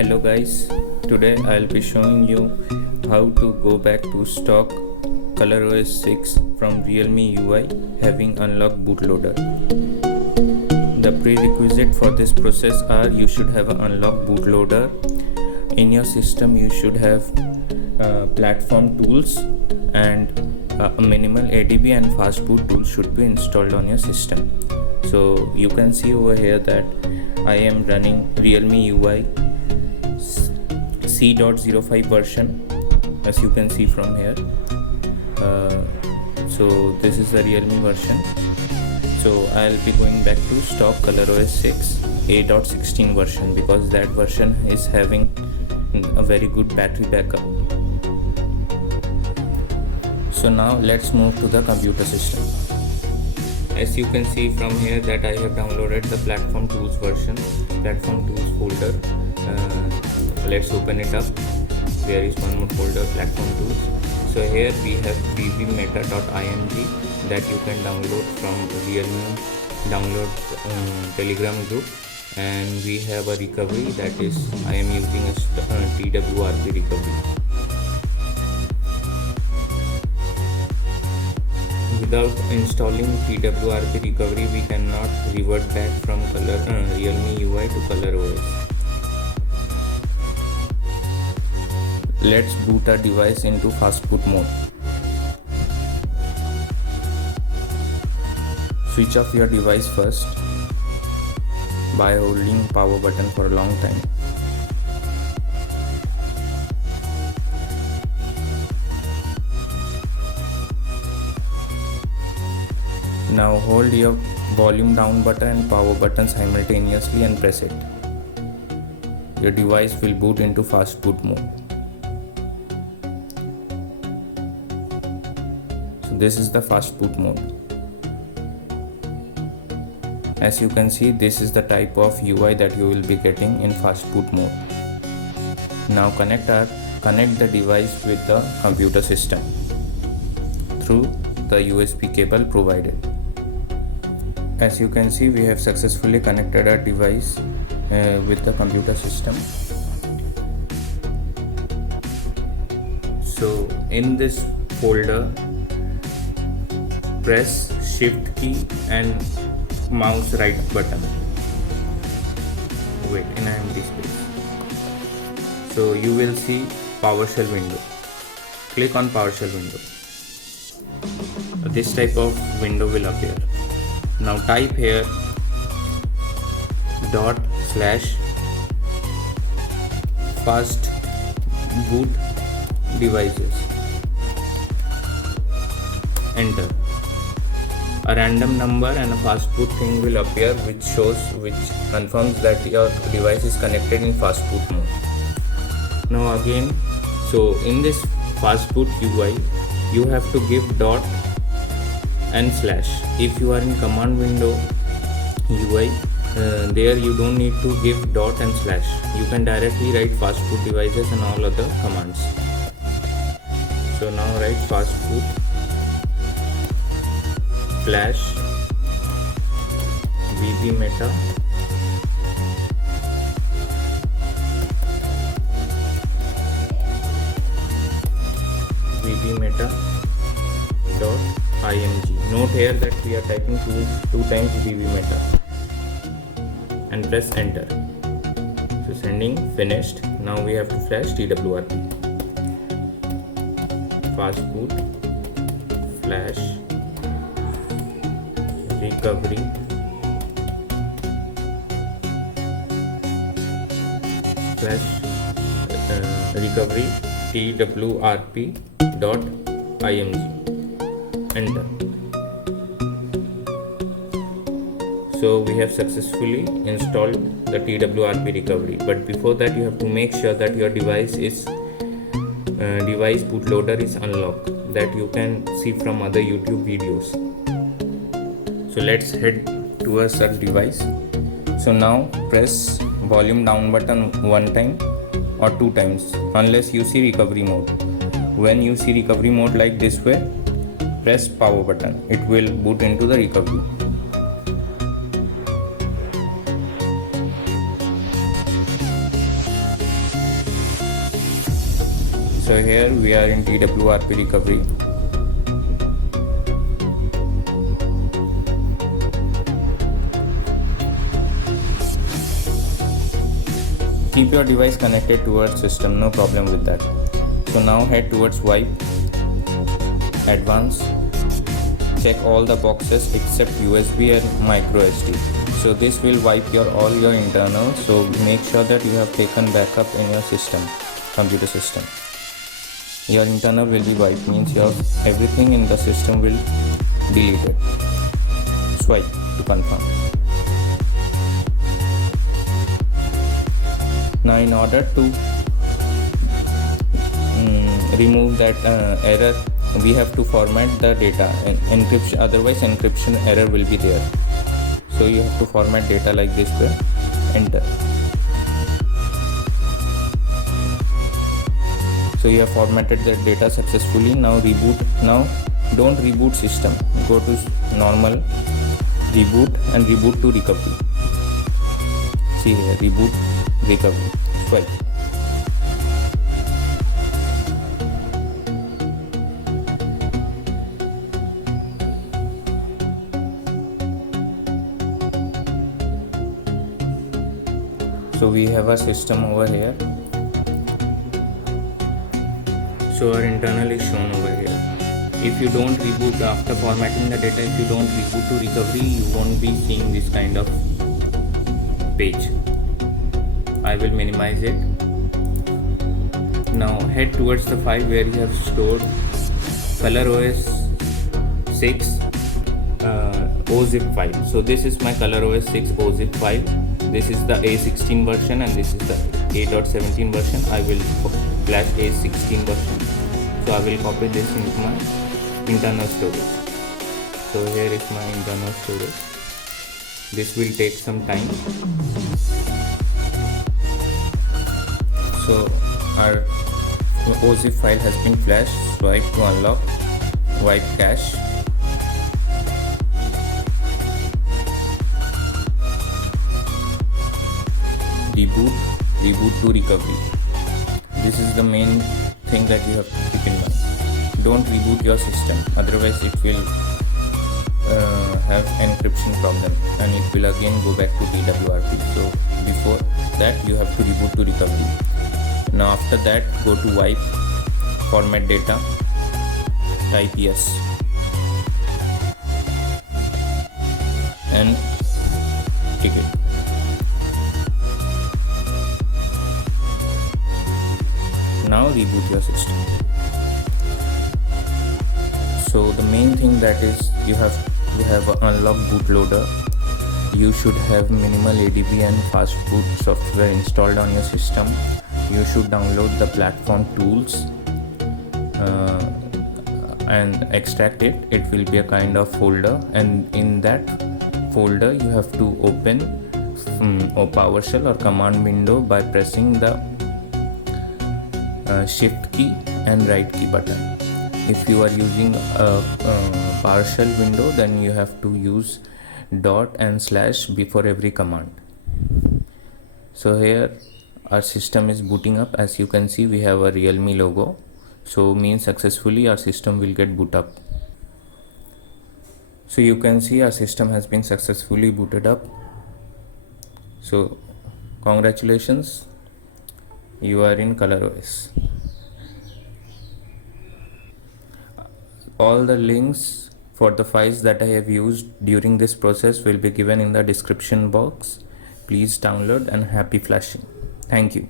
Hello guys, today I'll be showing you how to go back to stock ColorOS 6 from Realme UI having unlocked bootloader. The prerequisite for this process are you should have an unlocked bootloader. In your system you should have platform tools and a minimal ADB and fastboot tool should be installed on your system. So you can see over here that I am running Realme UI C.05 version, as you can see from here. So this is the Realme version. So I'll be going back to stock ColorOS 6 A.16 version because that version is having a very good battery backup. So now let's move to the computer system. As you can see from here that I have downloaded the platform tools version, platform tools folder. Let's open it up. There is one more folder, platform tools. So here we have vbmeta.img that you can download from Realme download Telegram group, and we have a recovery that is I am using a TWRP recovery. Without installing TWRP recovery, we cannot revert back from Realme UI to ColorOS. Let's boot our device into fastboot mode. Switch off your device first by holding power button for a long time. Now hold your volume down button and power button simultaneously and press it. Your device will boot into fastboot mode. So this is the fastboot mode. As you can see, this is the type of UI that you will be getting in fastboot mode. Now connect the device with the computer system through the USB cable provided. As you can see, we have successfully connected our device with the computer system. So in this folder, press shift key and mouse right button. Wait, in an empty space. So you will see PowerShell window. Click on PowerShell window. This type of window will appear. Now type here /fastboot devices. Enter. A random number and a fastboot thing will appear which confirms that your device is connected in fastboot mode. Now again, so in this fastboot UI you have to give dot and slash. If you are in command window UI, there you don't need to give dot and slash. You can directly write fastboot devices and all other commands. So now write fastboot flash vbmeta dot img. Note here that we are typing two times vbmeta and press enter. So sending finished. Now we have to flash TWRP. Fastboot flash recovery flash recovery TWRP dot img. Enter. So we have successfully installed the TWRP recovery, but before that you have to make sure that your device bootloader is unlocked, that you can see from other YouTube videos. So let's head towards our device. So now press volume down button one time or two times unless you see recovery mode. When you see recovery mode like this way, press power button. It will boot into the recovery. So here we are in TWRP recovery. Keep your device connected towards system, no problem with that. So now head towards wipe, advanced, check all the boxes except USB and micro SD. So this will wipe all your internal, so make sure that you have taken backup in your system, computer system. Your internal will be wiped, means everything in the system will deleted. Swipe to confirm. Now in order to remove that error, we have to format the data and encryption, otherwise encryption error will be there. So you have to format data like this way, enter. So you have formatted the data successfully. Now reboot. Now don't reboot system, go to normal, reboot and reboot to recovery. See here, reboot recovery. Swipe. So we have a system over here. So our internal is shown over here. If you don't reboot after formatting the data, if you don't reboot to recovery, you won't be seeing this kind of page. I will minimize it. Now head towards the file where you have stored ColorOS 6 OZip file. So this is my ColorOS 6 OZip file. This is the A16 version and this is the A.17 version. I will flash A16 version. So I will copy this into my internal storage. So here is my internal storage. This will take some time. So our OZip file has been flashed. Swipe to unlock, wipe cache. Reboot to recovery. This is the main thing that you have to keep in mind. Don't reboot your system, otherwise it will have encryption problem and it will again go back to TWRP. So before that you have to reboot to recovery. Now after that, go to wipe, format data, type yes and tick it. Now reboot your system. So the main thing that is you have unlock bootloader. You should have minimal ADB and fastboot software installed on your system. You should download the platform tools and extract it. It will be a kind of folder, and in that folder you have to open PowerShell or command window by pressing the shift key and right key button. If you are using a PowerShell window, then you have to use dot and slash before every command. So here our system is booting up. As you can see, we have a Realme logo, so means successfully our system will get boot up. So you can see our system has been successfully booted up. So congratulations, you are in ColorOS. All the links for the files that I have used during this process will be given in the description box. Please download and happy flashing. Thank you.